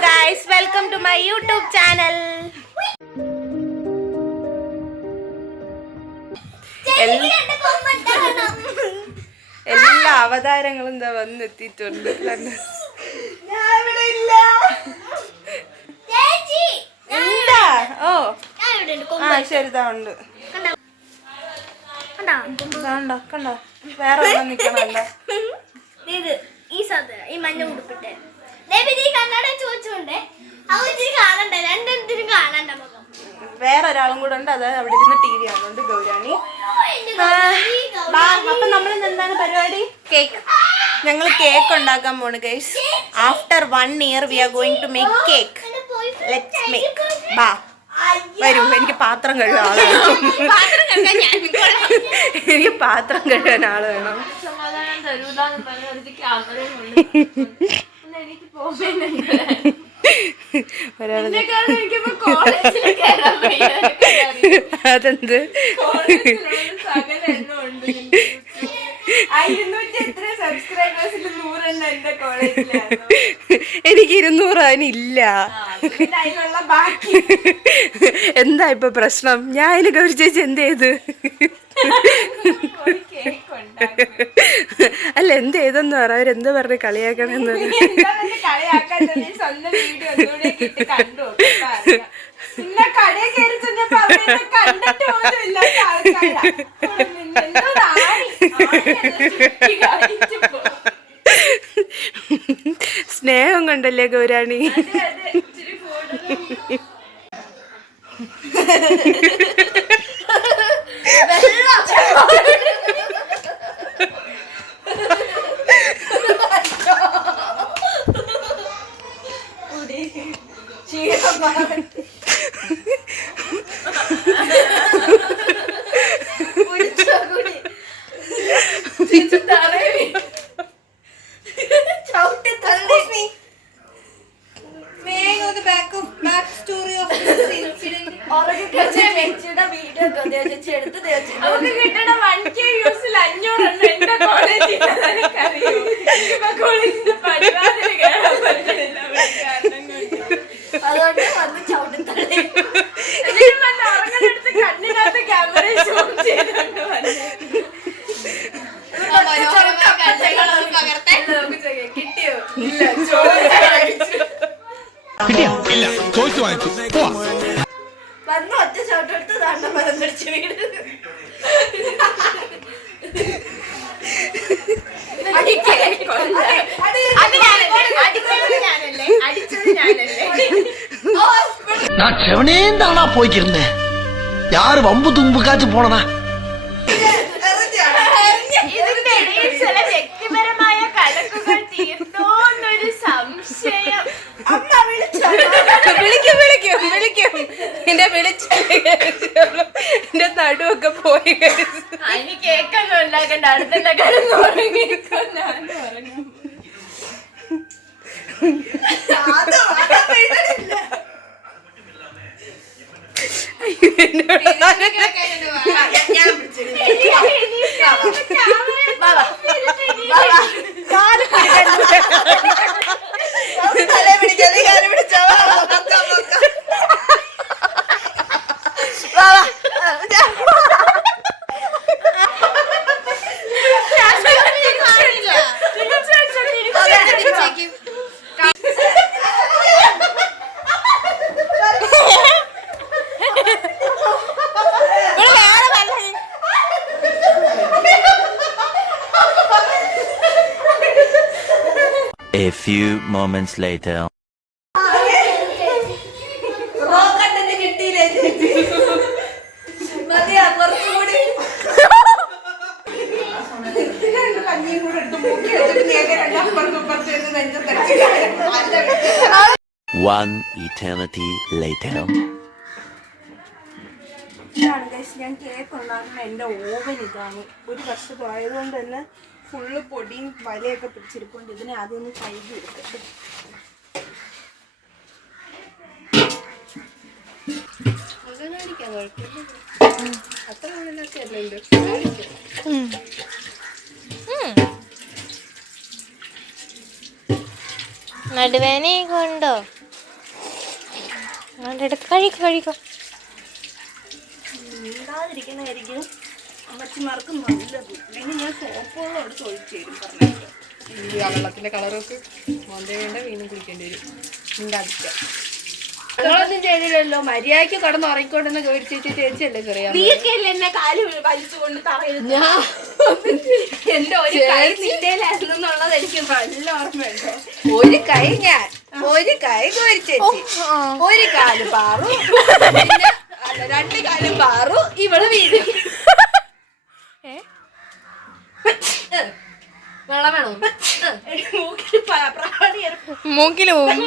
guys, welcome to my YouTube channel. എല്ലാ അവതാരങ്ങളും എന്താ വന്നെത്തിയിട്ടുണ്ട്. എന്താ ഓ ആ ശരിതാ ഉണ്ട്. കണ്ടോ കണ്ടോ വേറെ ഒന്നും നിക്കണല്ലോ. ഈ സാധനം ഈ മഞ്ഞ ഉടുപ്പിട്ട് കണ്ണട ചോദിച്ചോണ്ടേ കാണണ്ടേ രണ്ടെണ്ണത്തിനും കാണണ്ട. വേറൊരാളും കൂടെ ഉണ്ട്, അത് അവിടെ ഇരുന്ന് ടി വി കാണുന്നുണ്ട്. ഗൗരാണി അപ്പൊ നമ്മൾ എന്താണ് പരിപാടി? കേക്ക്. ഞങ്ങൾ കേക്ക് ഉണ്ടാക്കാൻ പോണ് guys. After 1 year we are going to make cake. Let's make. ബാ വരൂ, എനിക്ക് പാത്രം കഴുകാൻ ആള് വേണം. എനിക്ക് പാത്രം കഴുകാൻ ആള് വേണം. അതെന്ത് എനിക്ക് 200 അതിനില്ല. എന്താ ഇപ്പൊ പ്രശ്നം? ഞാൻ അതിന് ഗൗരി ചേച്ചി എന്ത് ചെയ്ത്? അല്ല എന്ത് ചെയ്തെന്ന് പറ. അവരെന്ത് പറഞ്ഞ് കളിയാക്കണെന്ന്. സ്നേഹം കൊണ്ടല്ലേ ഗൗരാണി? நான் செவனேந்தானா போய்க்கிருந்தேன். யாரு வம்பு தும்புக்காச்சும் போனா ചില വ്യക്തിപരമായ കണക്കുകൾ തീർന്നോന്നൊരു സംശയം. വിളിക്കും എന്റെ എന്റെ നടുവൊക്കെ പോയി. അതിന് കേക്കൊന്നും ഉണ്ടാക്കണ്ട, അടുത്ത കിടന്ന് ഉറങ്ങിക്കോ. ഞാൻ ഉറങ്ങാം. A few moments later. One eternity later. ഞാൻ കേക്ക് ഉണ്ടാക്കുന്ന എൻ്റെ ഓവൻ ഇതാണ്. ഒരു വർഷമായതുകൊണ്ട് തന്നെ ഫുള്ള് പൊടിയും വലയൊക്കെ പിടിച്ചിരിക്കൊണ്ട് ഇതിനെ ആദ്യം ഒന്ന് കഴുകി എടുക്കട്ടെ. അത്ര നടുവേന കൊണ്ടോ കഴിക്കും. ഉണ്ടാതിരിക്കണായിരിക്കും അമ്മച്ചിമാർക്ക് നല്ലത്. അല്ലെങ്കിൽ ഞാൻ സോപ്പുകളും എടുത്ത് ഒഴിച്ചു തരും പറഞ്ഞേക്കാം. ഈ വെള്ളത്തിന്റെ കളറൊക്കെ വേണ്ട വീണ്ടും കുടിക്കേണ്ടി വരും. ഉണ്ടാതിരിക്കാം. ഞങ്ങളൊന്നും ചെയ്തില്ലല്ലോ. മര്യാദയ്ക്ക് കടന്ന് ഉറങ്ങിക്കൊണ്ടെന്ന് ചേച്ചിയല്ലേ ചെറിയ എന്നെ കാല് വലിച്ചുകൊണ്ട് തറയുന്നു. ഞാൻ എന്റെ ഒരു കൈ നിന്റെയിലായിരുന്നുള്ളത് എനിക്ക് നല്ല ഓർമ്മയുണ്ടോ. ഒരു കൈ ഞാൻ, ഒരു കൈ ഒരു ചേച്ചി, ഒരു കാല് പാറു, പിന്നെ അല്ല 2 കാലും പാറു, ഇവള് വീട്. വെള്ളം വേണോ? മൂക്കില് പോകും.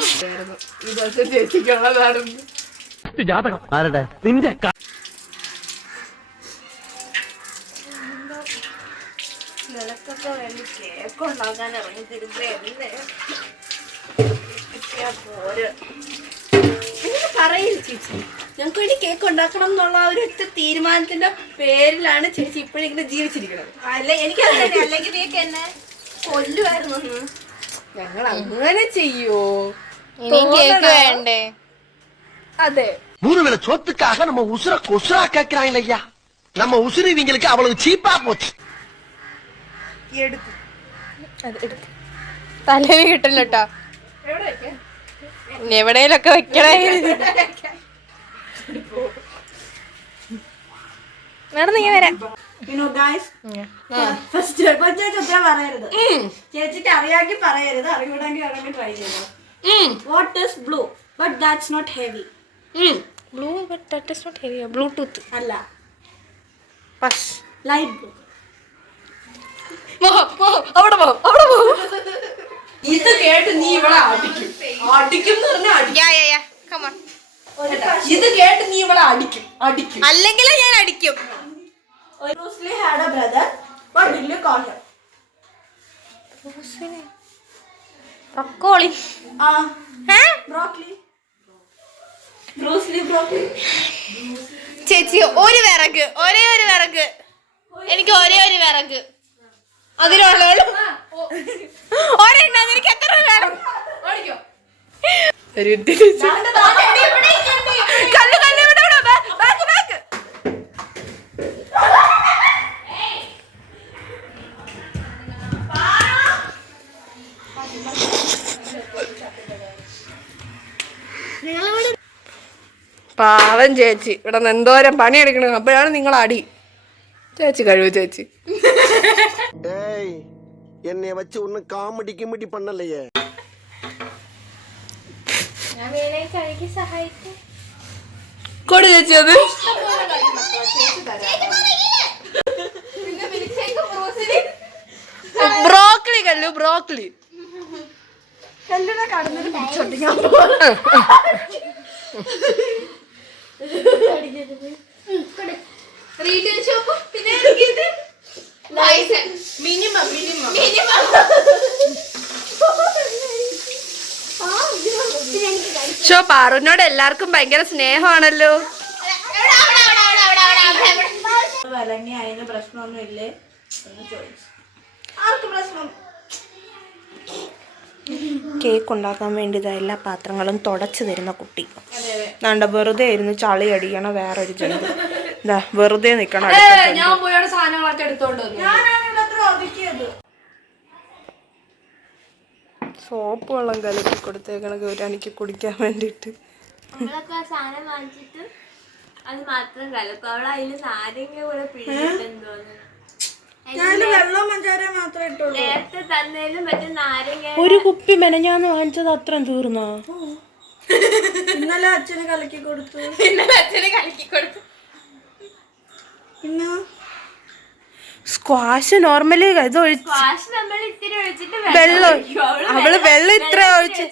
ഈ ദിവസം ചേച്ചിക്കുള്ളതായിരുന്നു. ആരുടെ നിന്റെ നിനക്കൊക്കെ വേണ്ടി കേക്ക് ഉണ്ടാക്കാൻ ഇറങ്ങി തിരുമ്പേ പോര് പറയില്ല ചേച്ചി. ഞങ്ങൾക്ക് വേണ്ടി കേക്ക് ഉണ്ടാക്കണം എന്നുള്ള ഒരു ഒറ്റ തീരുമാനത്തിന്റെ പേരിലാണ് ചേച്ചി ഇപ്പോഴിങ്ങനെ ജീവിച്ചിരിക്കുന്നത്. അല്ല എനിക്കറിയാം, അല്ലെങ്കിൽ നീക്ക് എന്നെ കൊല്ലുമായിരുന്നു. ഞങ്ങൾ അങ്ങനെ ചെയ്യോ? കേക്ക് വേണ്ടേ? അതെ. 3 வேளை சொத்துக்காக நம்ம உசுர கொசுரா கேட்கிறாங்க ஐயா. நம்ம உசுறு இவங்களுக்கு அவ்வளவு சீப்பா போச்சு. തലയിൽ കിട്ടില്ല കേട്ടോ. എവിടെയൊക്കെ വെക്കണേ. നടന്ന് ഞാൻ വരാം. പറയരുത് ചേച്ചിക്ക് അറിയാമെങ്കിൽ പറയരുത്, അറിയൂടെങ്കിൽ ആണെങ്കിൽ ട്രൈ ചെയ്തോ. What is blue but that's not heavy? Blue but that is not heavy. Bluetooth അല്ല, പഷ് ലൈറ്റ് ബ്ലൂ. അവിടെ പോകും. ഇത് കേട്ട് നീ ഇവിടെ അടിക്കും എന്ന് പറഞ്ഞാൽ ഇത് കേട്ട് നീ ഇവിടെ അടിക്കും. അല്ലെങ്കിൽ ഞാൻ അടിക്കും. Bruce Lee had a brother. What did you call him? Broccoli. Broccoli. Bruce Lee broccoli. ചേച്ചി ഒരു വിറക്, ഒരേ ഒരു വിറക്, എനിക്ക് ഒരേ ഒരു വിറക് അതിലുള്ള ഒരെണ്ണം. എനിക്ക് എത്ര വേണം? പാവം ചേച്ചി ഇവിടെ എന്തോരം പണിയെടുക്കണം. അപ്പോഴാണ് നിങ്ങൾ അടി. ചേച്ചി കഴിവ് ചേച്ചി. என்னைய வச்சு ஒன்னும் காமெடி கிமெடி பண்ணலையே. കൊടു ചേച്ചി അത്. ബ്രോക്കലി കല്ലു, ബ്രോക്കലി കല്ലിനെ കടന്നിട്ട് പിടിച്ചോണ്ട് ഞാൻ റീറ്റെയിൽ ഷോപ്പ് പിന്നെ മിനിമം ഷോ. പാറുവിനോട് എല്ലാവർക്കും ഭയങ്കര സ്നേഹമാണല്ലോ. വലങ്ങി അതിന് പ്രശ്നമൊന്നും ഇല്ലേ എന്ന് ചോദിച്ചു. ആർക്ക് പ്രശ്നം? കേക്ക് ഉണ്ടാക്കാൻ വേണ്ടി എല്ലാ പാത്രങ്ങളും തുടച്ചു തരുന്ന കുട്ടി. വേണ്ട, വെറുതെ ഇരുന്ന് ചളി അടിക്കണ വേറൊരു ജന്തു. എന്താ വെറുതെ നിക്കണം. ഞാൻ പോയാണ് സാധനങ്ങളൊക്കെ എടുത്തോണ്ട് സോപ്പ് വെള്ളം കലക്കി കൊടുത്തേക്കണ ഗൗരാനിക്ക് കുടിക്കാൻ വേണ്ടിട്ട്. സാധനം വാങ്ങിച്ചിട്ട് അത് മാത്രം കലക്കും. അവളെ അതിന് നാരങ്ങ കൂടെ പിഴിഞ്ഞിട്ടുണ്ടോ? നേരത്തെ തന്നേലും മറ്റേ നാരങ്ങ ഒരു കുപ്പി മെനഞ്ഞാന്ന് വാങ്ങിച്ചത് അത്രയും തീർന്നോ? ഇന്നലെ അച്ഛന് കലക്കി കൊടുത്തു. പിന്നെ സ്ക്വാഷ് നോർമലി ഇത് സ്ക്വാഷ് നമ്മൾ ഇത്തിരി ഒഴിച്ചിട്ട് വെള്ളം, അവള് വെള്ളം ഇത്ര ഒഴിച്ച്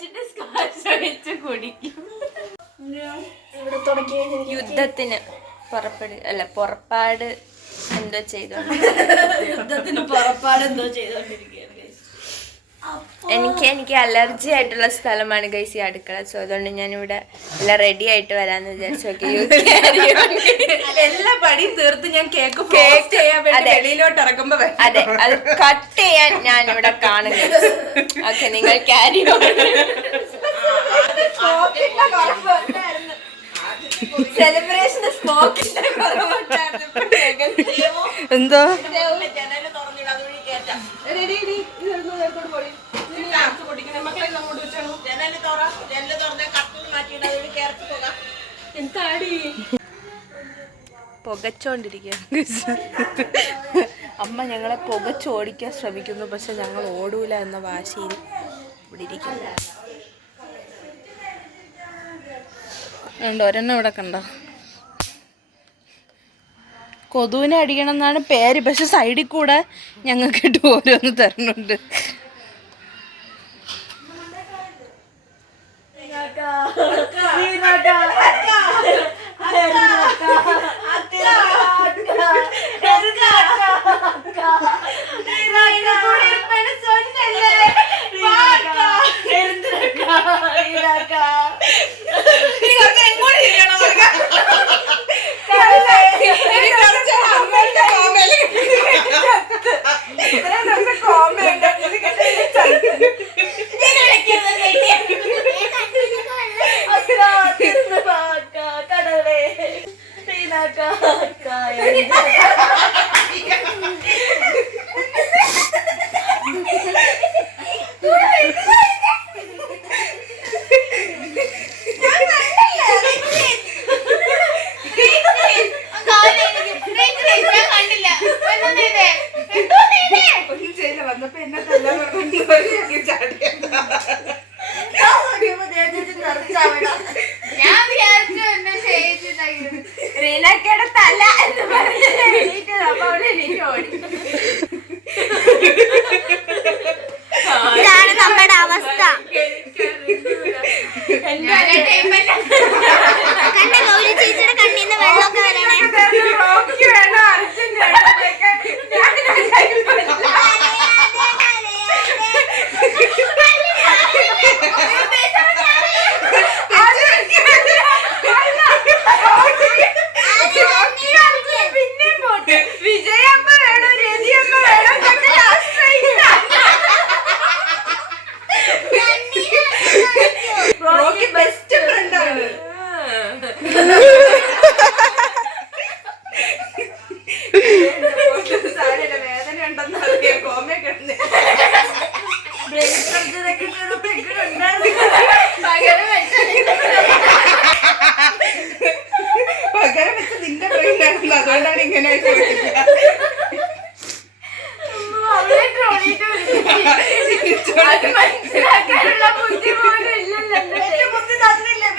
കുടിക്കും. യുദ്ധത്തിന് പുറപ്പാട് എന്തോ ചെയ്തോ. യുദ്ധത്തിന് പുറപ്പാട് എന്തോ ചെയ്തോണ്ടിരിക്കുകയാണ്. എനിക്ക് അലർജി ആയിട്ടുള്ള സ്ഥലമാണ് ഗൈസ് ഈ അടുക്കള. സോ അതുകൊണ്ട് ഞാനിവിടെ എല്ലാം റെഡി ആയിട്ട് വരാന്ന് വിചാരിച്ചു. എല്ലാ പണിയും തീർത്ത് ഞാൻ കേക്ക് ചെയ്യാൻ വേണ്ടി വെളിയിലോട്ട് ഇറങ്ങുമ്പോ അതെ, അത് കട്ട് ചെയ്യാൻ ഞാൻ ഇവിടെ കാണുന്നത്. ഓക്കെ, നിങ്ങൾ ക്യാരി സെലിബ്രേഷന് സ്മോക്കിന്റെ എന്തോ പുകച്ചോണ്ടിരിക്കുക. അമ്മ ഞങ്ങളെ പുകച്ചോടിക്കാൻ ശ്രമിക്കുന്നു, പക്ഷെ ഞങ്ങൾ ഓടൂല എന്ന വാശിയിൽ ഇവിടെ ഇരിക്കുന്നു. കണ്ടോ, ഒരെണ്ണം ഇവിടെ കണ്ടോ. കൊതുവിനെ അടിക്കണം എന്നാണ് പേര്, പക്ഷെ സൈഡിൽ കൂടെ ഞങ്ങൾക്കിട്ട് ഓരോന്ന് തരുന്നുണ്ട്. റീനക്കയുടെ തല എന്ന് പറഞ്ഞ് ഇതാണ് നമ്മുടെ അവസ്ഥ. കണ്ട ഗൗരി ചേച്ചിയുടെ കണ്ണീന്ന് വെള്ളമൊക്കെ വരണേ. വിജയമ്മ വേണോ രതിയമ്മ വേണോ റോക്കി ബെസ്റ്റ് ഫ്രണ്ടാണ്. വേദന ഉണ്ടെന്ന് അറിയാം, കോമയൊക്കെ ഉണ്ട്. പകരം വെച്ച് നിന്റെ ബ്രെയിനായിരുന്നു, അതുകൊണ്ടാണ് ഇങ്ങനെ മനസ്സിലാക്കാനുള്ള ബുദ്ധി പോലും ഇല്ലല്ലോ. ബുദ്ധി തന്നില്ലേ?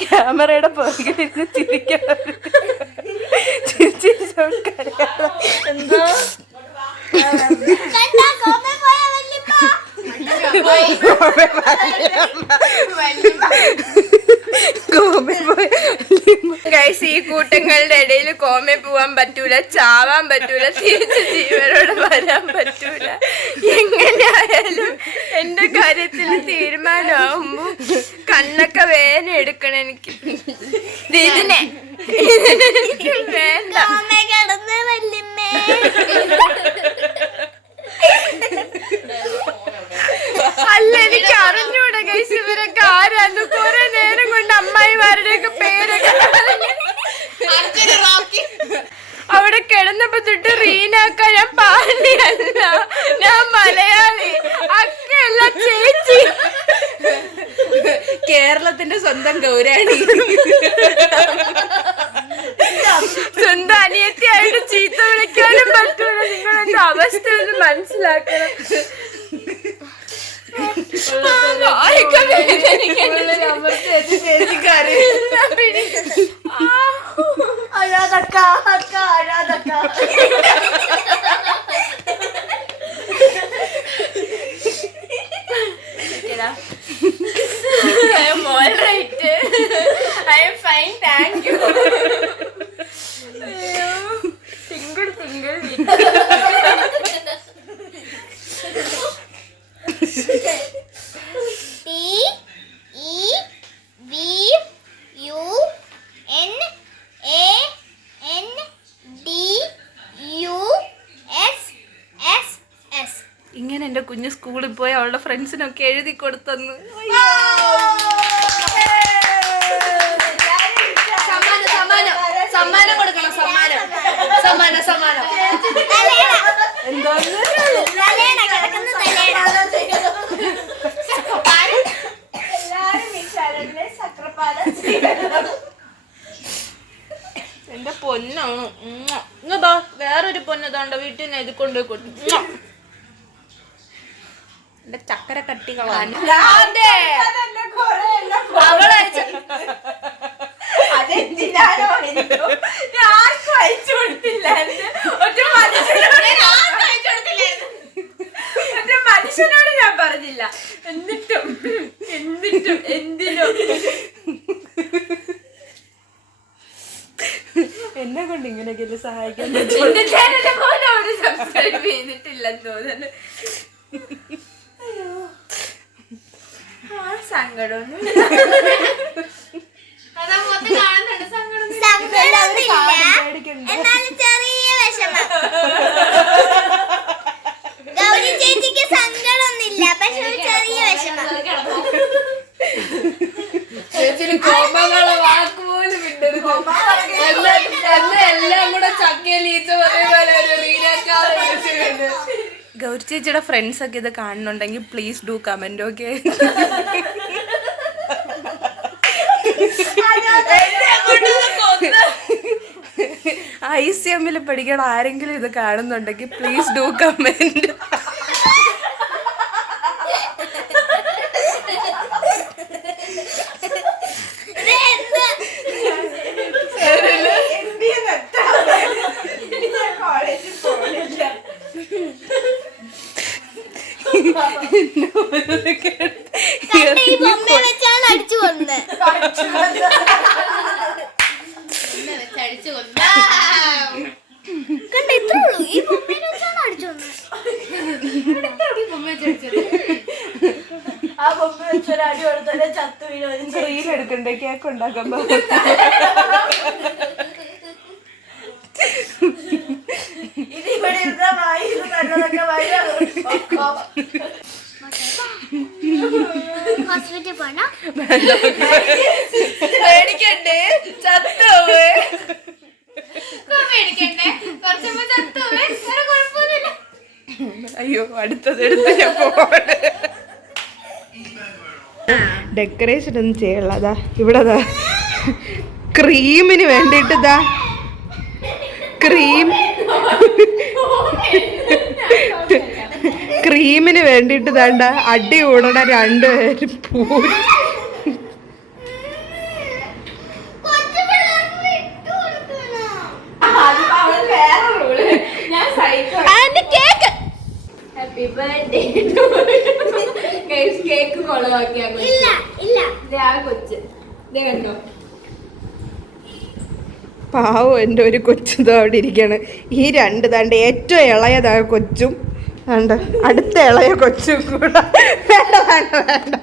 ക്യാമറയുടെ പുറകിലിരുന്ന് ചിരിക്കണം. എന്തോ ഗൈസ്, ഈ കൂട്ടങ്ങളുടെ ഇടയിൽ കോമ പോവാൻ പറ്റൂല, ചാവാൻ പറ്റൂല, തിരിച്ച് ജീവനോടെ വരാൻ പറ്റൂല. എങ്ങനെയായാലും എന്റെ കാര്യത്തിൽ തീരുമാനമാകുമ്പോ കണ്ണൊക്കെ വേദന എടുക്കണം എനിക്ക്. ഇതിനെ വേണ്ട. അല്ല, എനിക്ക് അറിഞ്ഞൂടെ ഗൈസ് ഇവരൊക്കെ ആരാന്ന്. കുറെ നേരം കൊണ്ട് അമ്മായിമാരുടെയൊക്കെ പേരൊക്കെ അവിടെ കിടന്നപ്പോ തൊട്ട് റീനാക്ക ഞാൻ പാണ്ടിയല്ല, ഞാൻ മലയാളി, അക്കല്ല ചേച്ചി, കേരളത്തിന്റെ സ്വന്തം ഗൗരാണി, സ്വന്തം അനിയത്തിയായിട്ട് ചീത്ത വിളിക്കാനും പറ്റൂല. നിങ്ങളെന്റെ അവസ്ഥ ഒന്ന് മനസ്സിലാക്കണം. ഇങ്ങനെ എൻ്റെ കുഞ്ഞ് സ്കൂളിൽ പോയി അവളുടെ ഫ്രണ്ട്സിനൊക്കെ എഴുതി കൊടുത്തെന്ന്. സമ്മാനം കൊടുക്കണം. സമ്മാനം എന്റെ പൊന്നാണ്. ഇങ്ങതാ വേറൊരു പൊന്നതാണ്ട് വീട്ടിൽ നിന്ന് ഇത് കൊണ്ടുപോയി കൊടുത്തു. എന്റെ ചക്കര കട്ടികളാണ്. അതെന്തിനാണോ ഞാൻ കഴിച്ചു കൊടുത്തില്ല. ഒറ്റ മനുഷ്യനോട് ഞാൻ പറഞ്ഞില്ല. എന്നിട്ടും എന്തിനും എന്നെ കൊണ്ട് ഇങ്ങനെയൊക്കെ സഹായിക്കാൻ എന്റെ ചാനലിനെ പോലെ അവര് സബ്സ്ക്രൈബ് ചെയ്തിട്ടില്ലെന്ന് തോന്നുന്നു. സങ്കടമൊന്നും എന്നാലും ചെറിയ വിഷമം. ഗൗരി ചേച്ചിക്ക് സങ്കടമൊന്നുമില്ല, പക്ഷെ ഒരു ചെറിയ വിഷമം. കോമകളെ വാക്കുപോലും വിട്ടരുത്. എല്ലാം കൂടെ ചക്കയിലീച്ച പറയുമ്പോൾ ഗൗരി ചേച്ചിയുടെ ഫ്രണ്ട്സ് ഒക്കെ ഇത് കാണുന്നുണ്ടെങ്കിൽ please do comment. Okay, ICM പഠിക്കണ ആരെങ്കിലും ഇത് കാണുന്നുണ്ടെങ്കിൽ പ്ലീസ് ഡു കമന്റ്. അടിച്ചു കൊന്ന് കണ്ട ഇത്രേ ഉള്ളൂ. ഈ ബൊമ്മേനെ വെച്ചാണ് അടിച്ചു കൊന്നത്. ആ ബൊമ്മ വെച്ചൊരടി കൊടുത്തല്ലേ ചത്തു വീണു. റീൽ എടുക്കണ്ടേ കേക്ക് ഉണ്ടാക്കുമ്പോ? ഇത് ഇവിടെ ഇരുന്ന വായി കണ്ണതൊക്കെ ഹോസ്പിറ്റലിൽ പോണോ? പേടിക്കണ്ടേ, ചത്തോവേ പേടിക്കണ്ടേ, കുറച്ചുമ്പോ ചത്തോവേ, വേറെ കുഴപ്പമൊന്നുമില്ല. അയ്യോ, അടുത്തത് എടുത്ത് ഞാൻ പോവാണ്. ഡെക്കറേഷൻ ഒന്നും ചെയ്യള്ളതാ ഇവിടെ ക്രീമിന് വേണ്ടിട്ട് ക്രീമിന് വേണ്ടിട്ട് താണ്ട അടി കൂടണ രണ്ടുപേരും പോയി. കേക്ക് കൊളവാക്കിയാ ഇല്ല ഇല്ല കൊച്ച് കണ്ടോ. പാവം എൻ്റെ ഒരു കൊച്ചും അവിടെ ഇരിക്കുകയാണ്. ഈ രണ്ട് താണ്ട് ഏറ്റവും ഇളയതായ കൊച്ചും വേണ്ട അടുത്ത ഇളയ കൊച്ചും കൂടെ. വേണ്ട വേണ്ട വേണ്ട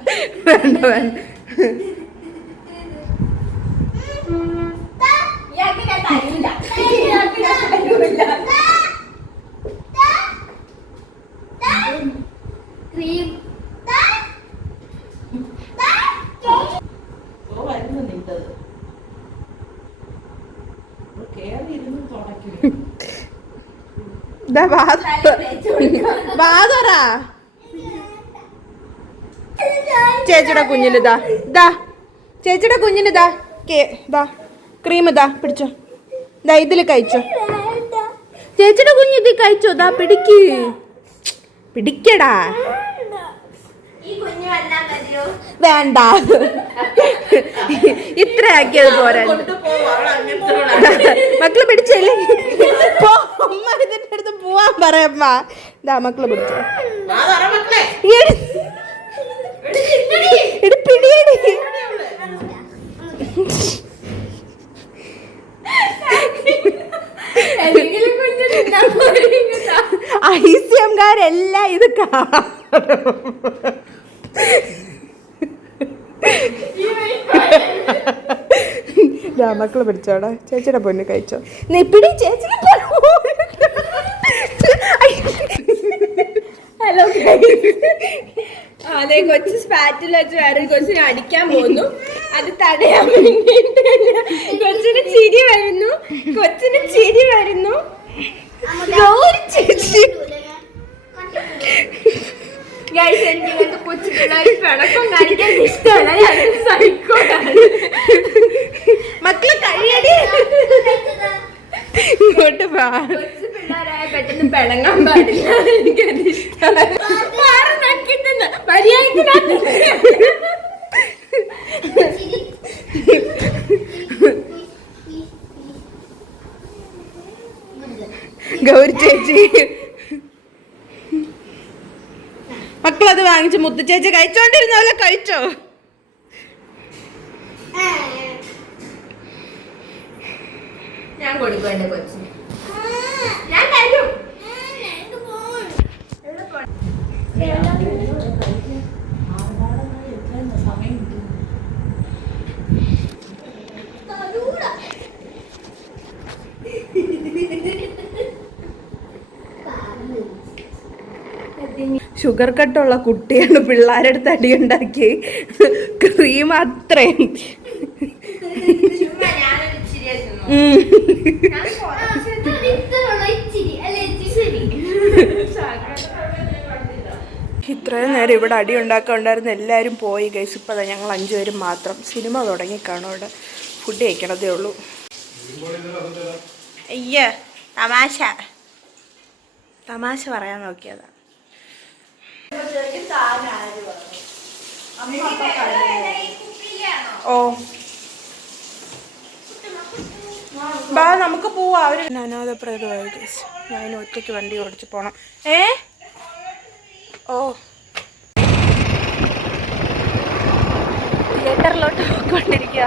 വേണ്ട വേണ്ട. ചേച്ചിയുടെ കുഞ്ഞിനിതാ ചേച്ചിയുടെ കുഞ്ഞിനിതാ ക്രീം ഇതാ പിടിച്ചോ. ദാ ഇതില് കഴിച്ചോ. ചേച്ചിയുടെ കുഞ്ഞ് ഇതിൽ കഴിച്ചോ. ദാ പിടിക്കടാ. വേണ്ട, ഇത്ര ആക്കിയത് പോരാ. മക്കള് പിടിച്ചല്ലേ അമ്മ ഇതിന്റെ അടുത്ത് പോവാൻ പറയമ്മ. ഇതാ മക്കള് പിടിച്ചോ. പിടിയടി. എന്തെങ്കിലും കുഞ്ഞിന് കൂട്ടുകാരെല്ലാം ഇത് കാണും. മക്കള് പിടിച്ചോടാ, ചേച്ചിയുടെ പൊന്ന് കഴിച്ചോ. നീ പിടി ചേച്ചിക്ക്. ഹലോ അതെ, കൊച്ചു സ്പാറ്റിൽ വെച്ച് വേറെ കൊച്ചിനെ അടിക്കാൻ പോകുന്നു. അത് തടയാൻ വേണ്ടിയിട്ട് കൊച്ചിന് ചിരി വരുന്നു. ഗൗരി ചേച്ചി ഗൈസ്, എനിക്ക് ഇങ്ങനത്തെ കൊച്ചു പിള്ളേർ പിണക്കം കാണിക്കാൻ ഇഷ്ടമല്ല. ഞാനൊരു സൈക്കോയാണ്. മക്കള് കഴിയടി, ഇങ്ങോട്ട് വാ. കൊച്ചു പിള്ളേരായ പെട്ടെന്ന് പിണങ്ങാൻ പാടില്ല. എനിക്കത് ഇഷ്ടമല്ല. ഗൗരി ചേച്ചി മക്കളത് വാങ്ങിച്ച് മുത്തു ചേച്ചി കഴിച്ചോണ്ടിരുന്ന പോലെ കഴിച്ചോ. ഞാൻ കൊടുക്കും എന്റെ കൊച്ചിന്. ഞാൻ തരും. ഷുഗർ കട്ടുള്ള കുട്ടിയാണ് പിള്ളേരുടെ അടുത്ത് അടിയുണ്ടാക്കി. ക്രീം അത്രയും. ഇത്രയും നേരം ഇവിടെ അടി ഉണ്ടാക്കാറുണ്ടായിരുന്ന എല്ലാവരും പോയി ഗൈസ്. ഇപ്പം അതാ ഞങ്ങൾ 5 പേരും മാത്രം. സിനിമ തുടങ്ങിക്കാണും ഇവിടെ. ഫുഡ് കഴിക്കണതേ ഉള്ളൂ. അയ്യ തമാശ പറയാൻ നോക്കിയതാ. ഓ ബാ നമുക്ക് പോവാ. അവര് അനാഥപ്രേതമായി ഗൈസ്. ഞാൻ ഒറ്റയ്ക്ക് വണ്ടി ഓടിച്ച് പോണം. ഓ തിയേറ്ററിലോട്ട് പോയിക്കൊണ്ടിരിക്കുക.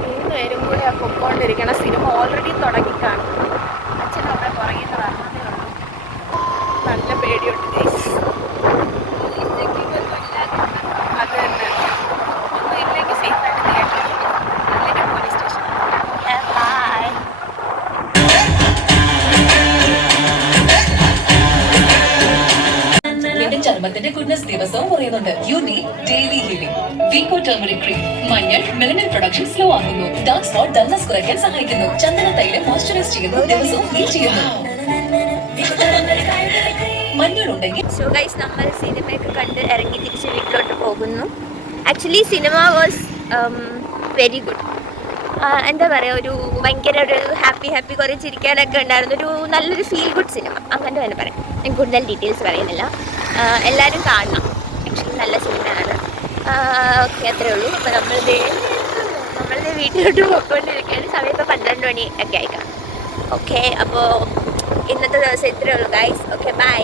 3 പേരും കൂടെ പൊക്കോണ്ടിരിക്കണം. Cinema already തുടങ്ങിക്കാണ്. അച്ഛൻ അവിടെ പുറകിൽ പറഞ്ഞതേ ഉള്ളൂ. നല്ല പേടിയുണ്ട് ഗൈസ്. അത് തന്നെ, ഒന്നും ഇല്ലെങ്കിൽ സേഫായിട്ട് തിയേറ്ററിൽ, അല്ലെങ്കിൽ പോലീസ് സ്റ്റേഷൻ. ബൈ. ചർമ്മത്തിന്റെ ഗുഡ്നസ് ദിവസവും കുറയുന്നുണ്ട്. Unique daily healing Vicco turmeric cream മഞ്ഞൾ മെലനിൻ പ്രൊഡക്ഷൻ സ്ലോ ആക്കുന്നു. ഡാർക്ക് സ്പോട്ട് ഡൾനെസ് കുറയ്ക്കാൻ സഹായിക്കുന്നു. ചന്ദന തൈലം മോയ്സ്ചറൈസ് ചെയ്യുന്നു. ദിവസവും ഹീൽ ചെയ്യുന്നു. മഞ്ഞൾ ഉണ്ടെങ്കിൽ. സോ ഗൈസ്, നമ്മൾ സിനിമയൊക്കെ കണ്ട് ഇറങ്ങി തിരിച്ച് വീട്ടിലോട്ട് പോകുന്നു. Actually cinema was very good. എന്താ പറയുക, ഒരു ഭയങ്കര ഒരു ഹാപ്പി കുറേ ചിരിക്കാനൊക്കെ ഉണ്ടായിരുന്നു. ഒരു നല്ലൊരു ഫീൽ ഗുഡ് സിനിമ, അങ്ങനെ തന്നെ പറയാം. ഞാൻ കൂടുതൽ ഡീറ്റെയിൽസ് പറയുന്നില്ല. എല്ലാവരും കാണണം. ആക്ച്വലി നല്ല സിനിമയാണ്. ഓക്കെ, അത്രേ ഉള്ളൂ. അപ്പോൾ നമ്മളിത് വീട്ടിലോട്ട് പോയിക്കൊണ്ടിരിക്കുകയാണ്. സമയം ഇപ്പോൾ 12 മണി ഒക്കെ ആയിക്കാം. ഓക്കെ, അപ്പോൾ ഇന്നത്തെ ദിവസം ഇത്രയേ ഉള്ളൂ ഗൈസ്. Okay, by.